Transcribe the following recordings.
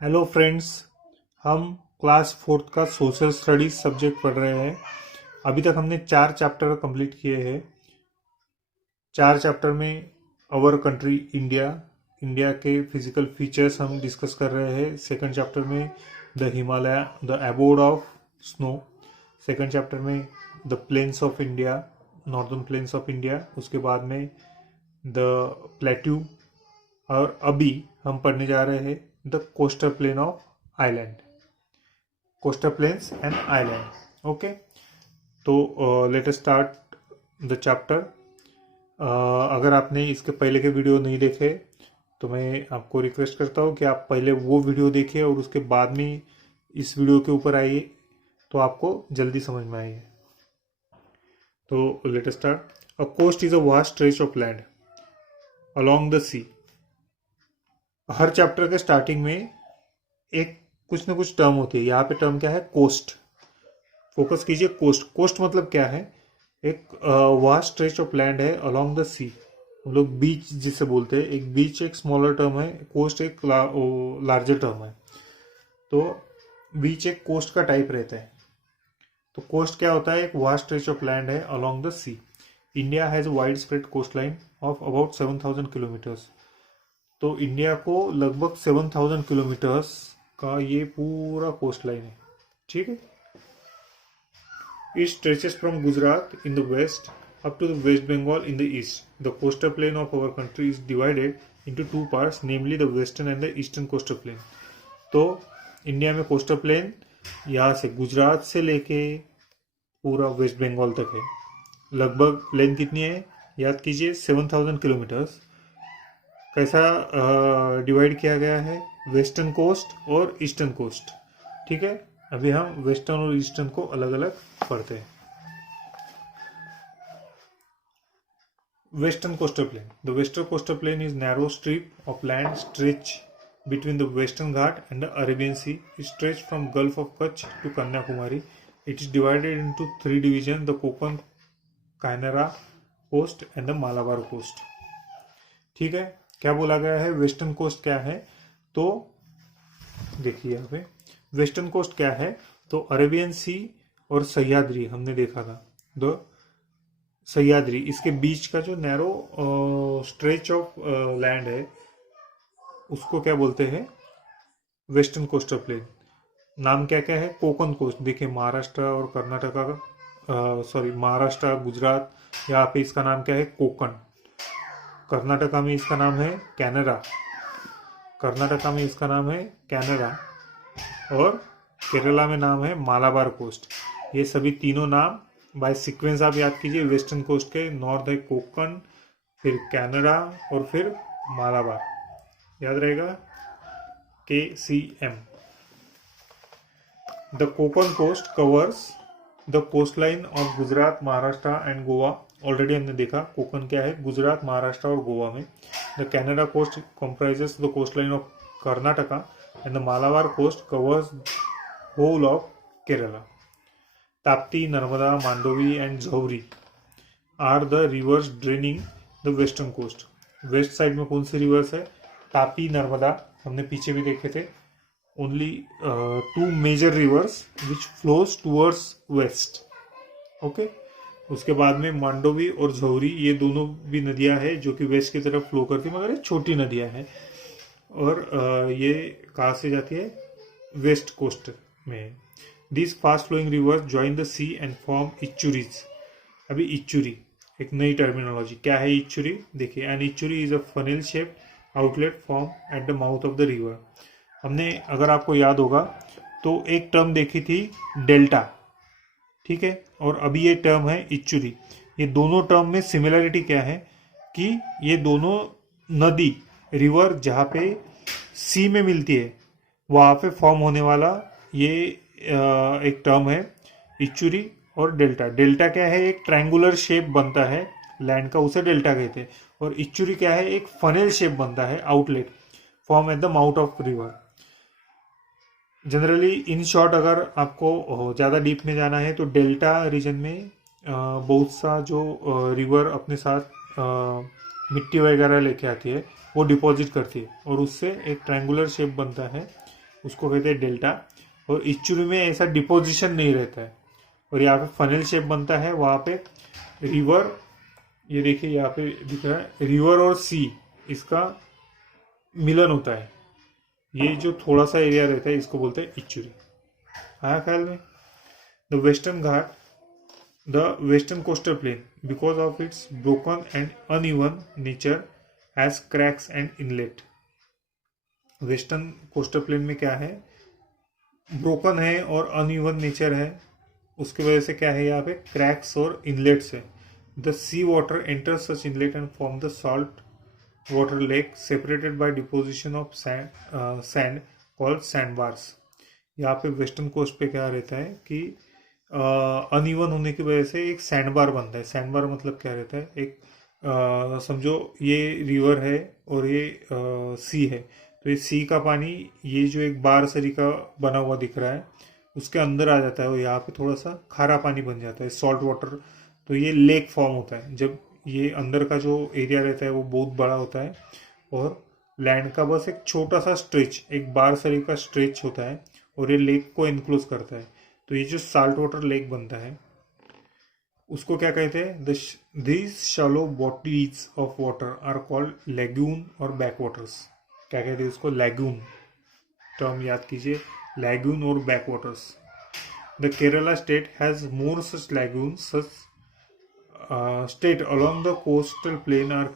Hello friends. हम class fourth का social studies subject पढ़ रहे हैं। अभी तक हमने 4 चैप्टर कंप्लीट किए हैं। 4 चैप्टर में अवर कंट्री इंडिया इंडिया के फिजिकल फीचर्स हम डिस्कस कर रहे हैं। सेकंड चैप्टर में the Himalaya, the abode of snow. Second chapter में the plains of India, northern plains of India. उसके बाद में द प्लेट्यू। और अभी हम पढ़ने जा रहे हैं the coastal plain of island, coastal plains and island. Okay, तो let us start the chapter. अगर आपने इसके पहले के वीडियो नहीं देखे तो मैं आपको रिक्वेस्ट करता हूँ कि आप पहले वो वीडियो देखिए और उसके बाद में इस वीडियो के ऊपर आइए, तो आपको जल्दी समझ में आइए। तो let us start. A coast is a vast stretch of land along the sea. हर चैप्टर के स्टार्टिंग में एक कुछ ना कुछ टर्म होती है। यहाँ पे टर्म क्या है? कोस्ट। फोकस कीजिए, कोस्ट। कोस्ट मतलब क्या है? एक वास्ट स्ट्रेच ऑफ लैंड है अलोंग द सी। हम लोग बीच जिसे बोलते हैं, एक बीच एक स्मॉलर टर्म है, कोस्ट एक लार्जर टर्म है। तो बीच एक कोस्ट का टाइप रहता है। तो कोस्ट क्या होता है? एक वास्ट स्ट्रेच ऑफ लैंड है along the sea. India has wide spread coast line of about 7,000 kilometres. तो इंडिया को लगभग 7,000 किलोमीटर्स का ये पूरा कोस्ट लाइन है। ठीक है। It stretches from Gujarat in the west up to the West Bengal in the east. The coastal plain of our country is divided into two parts, namely the western and the eastern coastal plain. तो India में coastal plain यहाँ से गुजरात से लेके पूरा waste Bengal तक है। लगभग लेंथ कितनी है? याद कीजिए, 7,000 किलोमीटर्स। कैसा डिवाइड किया गया है? वेस्टर्न कोस्ट और ईस्टर्न कोस्ट। ठीक है। अभी हम वेस्टर्न और ईस्टर्न को अलग अलग पढ़ते हैं। Western coastal plain. The western coastal plain is narrow strip of land stretch between the Western Ghat and the Arabian Sea. It stretches from Gulf of Kutch to Kanyakumari. It is divided into 3 divisions: the Konkan, Kanara coast and the Malabar coast. ठीक है। क्या बोला गया है? Western coast क्या है? तो देखिए यहाँ पे वेस्टर्न कोस्ट क्या है। तो अरेबियन सी और सह्याद्री हमने देखा था। द सह्याद्री, इसके बीच का जो नैरो स्ट्रेच ऑफ लैंड है उसको क्या बोलते हैं? Western coastal plain. नाम क्या क्या है? कोकन कोस्ट। देखिए, महाराष्ट्र और कर्नाटका का महाराष्ट्र, गुजरात, यहाँ पे इसका नाम क्या है? कोकन। कर्नाटका में इसका नाम है कैनरा। कर्नाटका में इसका नाम है कैनरा। और केरला में नाम है मालाबार कोस्ट। ये सभी तीनों नाम बाय सीक्वेंस आप याद कीजिए। वेस्टर्न कोस्ट के नॉर्थ है कोकन, फिर कैनरा और फिर मालाबार। याद रहेगा, KCM। The Konkan coast covers the coast line of Gujarat, Maharashtra and Goa. Already हमने देखा कोकन क्या है, गुजरात, महाराष्ट्र और गोवा में। The Kanara coast comprises the coast line of Karnataka and the Malabar coast covers whole of Kerala. Tapti, Narmada, Mandovi and Jhauri are the rivers draining the western coast. West side में कौन सी reverse है? तापी, नर्मदा, हमने पीछे भी देखे थे। Only 2 major rivers which flows towards west. Okay. उसके बाद में मांडोवी और झौरी, ये दोनों भी नदियां हैं जो कि वेस्ट की तरफ फ्लो करती, मगर ये छोटी नदियां हैं। और ये कहाँ से जाती है? वेस्ट कोस्ट में। This fast flowing rivers join the sea and form estuaries. अभी इच्चुरी एक नई टर्मिनोलॉजी। क्या है इच्चुरी? देखिए, an estuary is a funnel shape outlet form at the mouth of the river. हमने, अगर आपको याद होगा तो, एक टर्म देखी थी डेल्टा। ठीक है। और अभी ये टर्म है इच्चुरी। ये दोनों टर्म में सिमिलरिटी क्या है कि ये दोनों नदी, रिवर जहाँ पे सी में मिलती है वहाँ पे फॉर्म होने वाला ये एक टर्म है इच्चुरी और डेल्टा। डेल्टा क्या है? एक ट्रायंगुलर शेप बनता है लैंड का, उसे डेल्टा कहते हैं। और इच्चुरी क्या है? एक फनेल शेप बनता है, outlet form at the mouth of river. Generally in short अगर आपको ज़्यादा डीप में जाना है तो डेल्टा रीजन में बहुत सा जो रिवर अपने साथ मिट्टी वगैरह लेके आती है, वो डिपॉजिट करती है और उससे एक ट्रायंगुलर शेप बनता है उसको कहते हैं डेल्टा। और इच्चुरी में ऐसा डिपोजिशन नहीं रहता है, और यहाँ पे फनल शेप बनता है। वहाँ पे रिवर, ये देखिए यहाँ पे दिख रहा है, रिवर और सी इसका मिलन होता है। ये जो थोड़ा सा एरिया रहता है इसको बोलते हैं इच्चुरी। आया ख्याल में? The western Ghat, the western coastal plain because of its broken and uneven nature has cracks and inlet. Western coastal plain में क्या है, ब्रोकन है और अनइवन नेचर है, उसकी वजह से क्या है यहाँ पे क्रैक्स और इनलेट्स है। The sea water enters such inlet and form the salt water lake separated by deposition of sand called sandbars. यहाँ पे वेस्टर्न कोस्ट पे क्या रहता है कि अनइवन होने की वजह से एक सैंडबार बनता है। सैंडबार मतलब क्या रहता है, एक समझो ये रिवर है और ये सी है, तो ये सी का पानी ये जो एक बार सरी का बना हुआ दिख रहा है उसके अंदर आ जाता है और यहाँ पे थोड़ा सा खारा पानी बन जाता है, सॉल्ट वाटर। तो ये लेक फॉर्म होता है जब ये अंदर का जो एरिया रहता है वो बहुत बड़ा होता है और लैंड का बस एक छोटा सा स्ट्रेच, एक बार सरी का स्ट्रेच होता है और ये लेक को इनक्लोज करता है। तो ये जो साल्ट वाटर लेक बनता है उसको क्या कहते हैं, these shallow bodies of water are called lagoon और बैक वाटर्स। क्या कहते हैं उसको, लेगून, टर्म याद कीजिए, लेगून और back waters. The Kerala state has more such lagoons, such state along the coastal plain are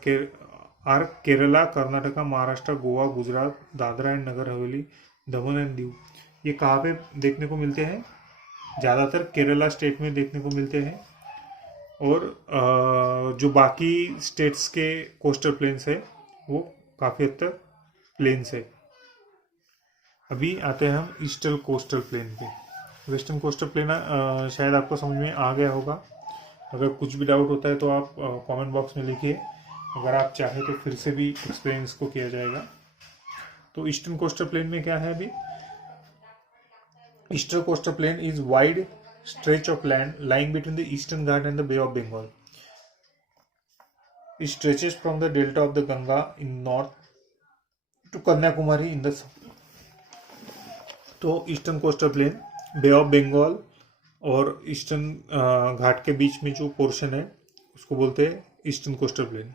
Kerala, Karnataka, Maharashtra, Goa, Gujarat, Dadra and Nagar Haveli, Daman and Diu. ये कहाँ पे देखने को मिलते हैं, ज़्यादातर केरला स्टेट में देखने को मिलते हैं, और जो बाकी स्टेट्स के कोस्टल प्लेन्स है वो काफ़ी हद तक प्लेन्स है। अभी आते हैं हम ईस्टर्न कोस्टल प्लेन पे। वेस्टर्न कोस्टल प्लेन शायद आपको समझ में आ गया होगा। अगर कुछ भी डाउट होता है तो आप कमेंट बॉक्स में लिखिए, अगर आप चाहें तो फिर से भी एक्सप्लेन इसको किया जाएगा। तो ईस्टर्न कोस्टल प्लेन में क्या है, अभी eastern coastal plane is wide stretch of land lying between the Eastern Ghat and the Bay of Bengal. It stretches from the delta of the Ganga in north to Kanyakumari in the south. तो eastern coastal plain bay of Bengal और eastern घाट के बीच में जो portion है उसको बोलते हैं eastern coastal plane.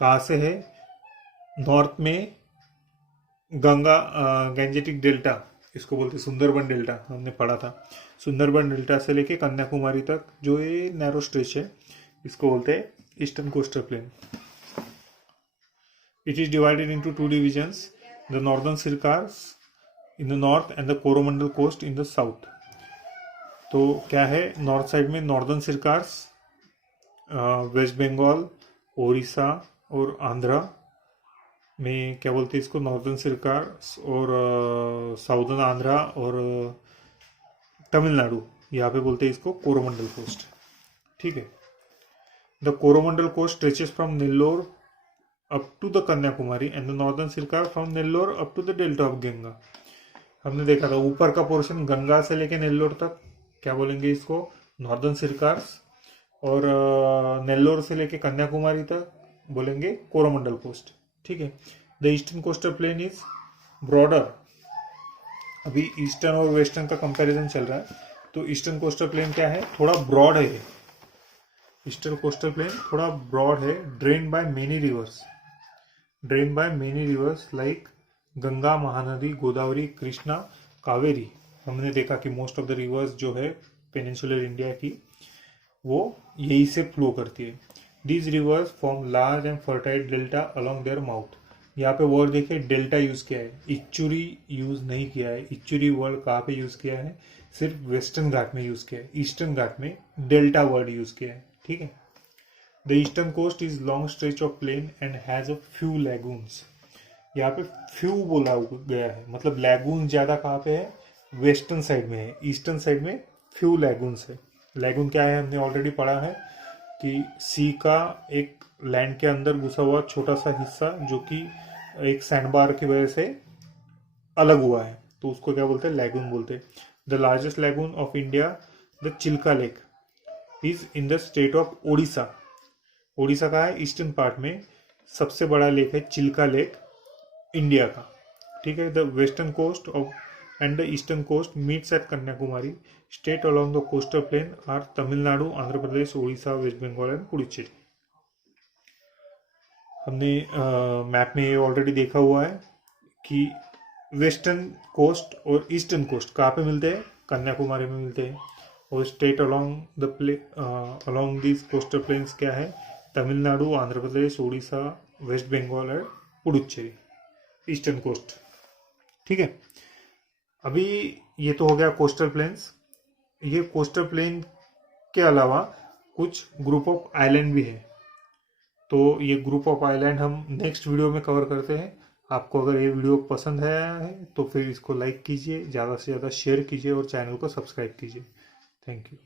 कहाँ से है, नॉर्थ में गंगा गैंजेटिक डेल्टा, इसको बोलते हैं सुंदरबन डेल्टा, हमने पढ़ा था। सुंदरबन डेल्टा से लेके कन्याकुमारी तक जो ये नैरो स्ट्रेच है इसको बोलते हैं eastern coastal plain. It is divided into two divisions, the northern Circars in the north and the Coromandel coast in the south. तो क्या है, नॉर्थ साइड में नॉर्दर्न सिरकार्स, वेस्ट बंगाल, उड़ीसा और आंध्रा में क्या बोलते हैं इसको, नॉर्दर्न सिरकार, और साउदर्न आंध्रा और तमिलनाडु, यहाँ पे बोलते हैं इसको कोरोमंडल कोस्ट। ठीक है, the Coromandel coast stretches from Nellore up to the Kanyakumari and the northern Circar from Nellore up to the delta of Ganga. हमने देखा था ऊपर का पोर्शन गंगा से लेके नेल्लोर तक क्या बोलेंगे इसको, नॉर्दर्न सिरकार्स, और नेल्लोर से लेके कन्याकुमारी तक बोलेंगे कोरोमंडल कोस्ट। ठीक है, the eastern coastal plane is broader. अभी ईस्टर्न और वेस्टर्न का कंपैरिजन चल रहा है, तो ईस्टर्न कोस्टल प्लेन क्या है, थोड़ा ब्रॉड है। ईस्टर्न कोस्टल प्लेन थोड़ा ब्रॉड है, drain by many reverse like Ganga, Mahanadi, Godavari, Krishna, Kaveri. हमने देखा कि मोस्ट ऑफ द रिवर्स जो है पेनिनसुलर इंडिया की वो यही से फ्लो करती है। These rivers form large and fertile delta along their mouth. यहाँ पे वर्ड देखिए डेल्टा यूज किया है, इच्चुरी यूज नहीं किया है। इच्चुरी वर्ड कहाँ पे यूज किया है, सिर्फ वेस्टर्न घाट में यूज किया है, ईस्टर्न घाट में डेल्टा वर्ड यूज किया है। ठीक है, the eastern coast is long stretch of plain and has a few lagoons. यहाँ पे फ्यू बोला गया है, मतलब लैगून ज्यादा कहाँ पे है, वेस्टर्न साइड में है, ईस्टर्न साइड में फ्यू लैगून्स है। लैगून क्या है, हमने ऑलरेडी पढ़ा है कि सी का एक लैंड के अंदर घुसा हुआ छोटा सा हिस्सा जो कि एक सैंडबार की वजह से अलग हुआ है, तो उसको क्या बोलते हैं, लैगून बोलते हैं। The largest lagoon of India, the Chilka lake, is in the state of Odisha. Odisha का है ईस्टर्न पार्ट में, सबसे बड़ा लेक है चिल्का लेक इंडिया का। ठीक है। The western coast of and the eastern coast meets at Kanyakumari. State along the coastal plain are Tamil Nadu, Andhra Pradesh, Orissa, west Bengal and Puducherry. हमने मैप में ये ऑलरेडी देखा हुआ है कि वेस्टर्न कोस्ट और ईस्टर्न कोस्ट कहाँ पे मिलते हैं, कन्याकुमारी में मिलते हैं। और state along this coastal plains क्या है, तमिलनाडु, आंध्र प्रदेश, उड़ीसा, वेस्ट बंगाल और पुडुचेरी, ईस्टर्न कोस्ट। ठीक है। अभी ये तो हो गया कोस्टल प्लेन्स। ये कोस्टल प्लेन के अलावा कुछ ग्रुप ऑफ आइलैंड भी है, तो ये ग्रुप ऑफ आइलैंड हम नेक्स्ट वीडियो में कवर करते हैं। आपको अगर ये वीडियो पसंद आया है तो फिर इसको लाइक कीजिए, ज़्यादा से ज़्यादा शेयर कीजिए और चैनल को सब्सक्राइब कीजिए। Thank you.